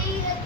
eat it.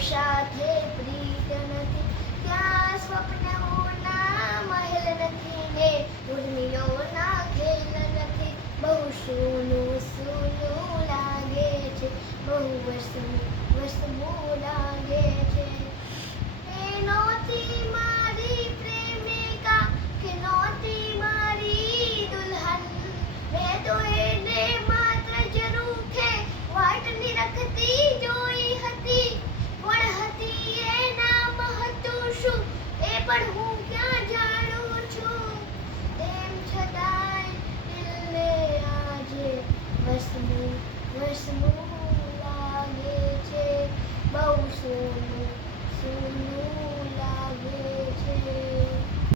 સાથે પ્રીત નથી. ત્યાં સ્વપ્ન વસવું વસવું લાગે છે બહુ સોનું સોનું લાગે છે